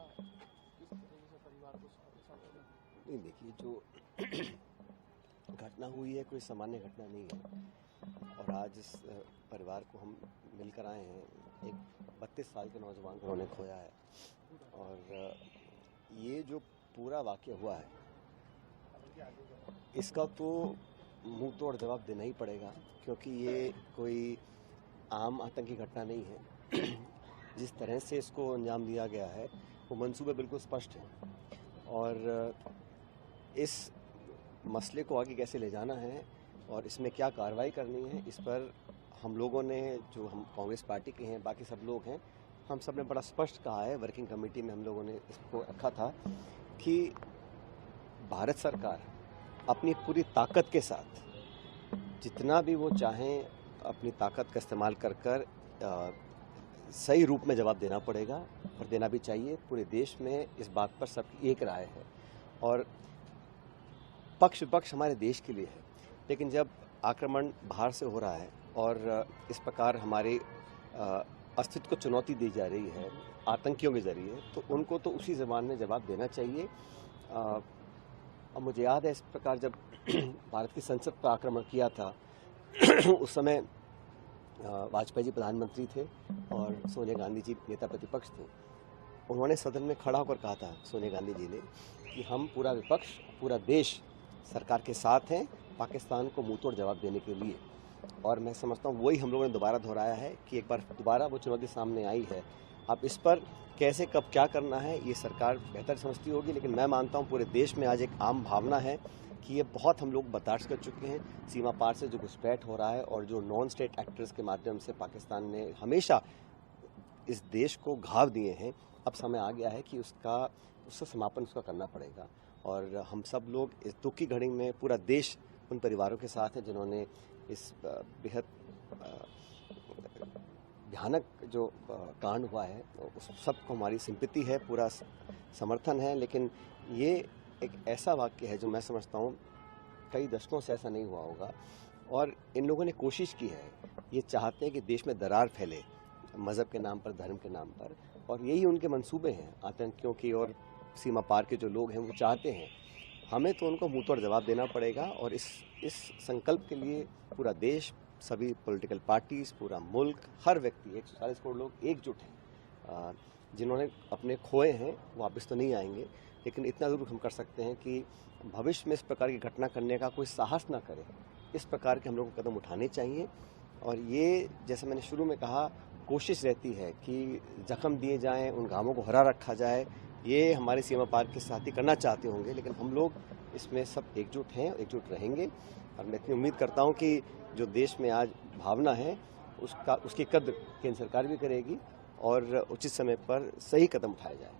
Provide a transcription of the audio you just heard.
किस तरीके से परिवार को साथ नहीं, देखिए जो घटना हुई है कोई सामान्य घटना नहीं है और आज इस परिवार को हम मिलकर आए हैं। एक 32 साल के नौजवान को उन्होंने खोया है और ये जो पूरा वाक़या हुआ है इसका तो मुंह तोड़ जवाब देना ही पड़ेगा, क्योंकि ये कोई आम आतंकी घटना नहीं है। जिस तरह से इसको अंजाम दिया गया है वो मंसूबे बिल्कुल स्पष्ट हैं और इस मसले को आगे कैसे ले जाना है और इसमें क्या कार्रवाई करनी है, इस पर हम लोगों ने, जो हम कांग्रेस पार्टी के हैं, बाकी सब लोग हैं, हम सब ने बड़ा स्पष्ट कहा है। वर्किंग कमेटी में हम लोगों ने इसको रखा था कि भारत सरकार अपनी पूरी ताकत के साथ जितना भी वो चाहें अपनी ताकत का इस्तेमाल कर सही रूप में जवाब देना पड़ेगा और देना भी चाहिए। पूरे देश में इस बात पर सबकी एक राय है और पक्ष विपक्ष हमारे देश के लिए है, लेकिन जब आक्रमण बाहर से हो रहा है और इस प्रकार हमारे अस्तित्व को चुनौती दी जा रही है आतंकियों के जरिए, तो उनको तो उसी ज़बान में जवाब देना चाहिए। अब मुझे याद है इस प्रकार जब भारत की संसद पर आक्रमण किया था उस समय वाजपेयी जी प्रधानमंत्री थे और सोनिया गांधी जी नेता प्रतिपक्ष थे। उन्होंने सदन में खड़ा होकर कहा था, सोनिया गांधी जी ने, कि हम पूरा विपक्ष, पूरा देश सरकार के साथ हैं पाकिस्तान को मुंहतोड़ जवाब देने के लिए। और मैं समझता हूँ वही हम लोगों ने दोबारा दोहराया है कि एक बार दोबारा वो चुनौती सामने आई है। अब इस पर कैसे कब क्या करना है ये सरकार बेहतर समझती होगी, लेकिन मैं मानता हूँ पूरे देश में आज एक आम भावना है कि ये बहुत हम लोग बर्दाश्त कर चुके हैं। सीमा पार से जो घुसपैठ हो रहा है और जो नॉन स्टेट एक्टर्स के माध्यम से पाकिस्तान ने हमेशा इस देश को घाव दिए हैं, अब समय आ गया है कि उसका समापन उसका करना पड़ेगा। और हम सब लोग इस दुख की घड़ी में, पूरा देश उन परिवारों के साथ है जिन्होंने इस बेहद भयानक जो कांड हुआ है उस सबको हमारी सिंपैथी है, पूरा समर्थन है। लेकिन ये एक ऐसा वाक्य है जो मैं समझता हूँ कई दशकों से ऐसा नहीं हुआ होगा और इन लोगों ने कोशिश की है। ये चाहते हैं कि देश में दरार फैले मज़हब के नाम पर, धर्म के नाम पर, और यही उनके मंसूबे हैं आतंकियों की। और सीमा पार के जो लोग हैं वो चाहते हैं, हमें तो उनको मुंहतोड़ जवाब देना पड़ेगा। और इस संकल्प के लिए पूरा देश, सभी पॉलिटिकल पार्टीज, पूरा मुल्क, हर व्यक्ति, 140 करोड़ लोग एकजुट हैं। जिन्होंने अपने खोए हैं वो वापस तो नहीं आएंगे, लेकिन इतना ज़रूर हम कर सकते हैं कि भविष्य में इस प्रकार की घटना करने का कोई साहस ना करे। इस प्रकार के हम लोग को कदम उठाने चाहिए। और ये, जैसे मैंने शुरू में कहा, कोशिश रहती है कि जख्म दिए जाएं, उन घावों को हरा रखा जाए। ये हमारे सीमा पार के साथी करना चाहते होंगे, लेकिन हम लोग इसमें सब एकजुट हैं, एकजुट रहेंगे। और मैं इतनी उम्मीद करता हूं कि जो देश में आज भावना है उसकी कद्र केंद्र सरकार भी करेगी और उचित समय पर सही कदम उठाया जाए।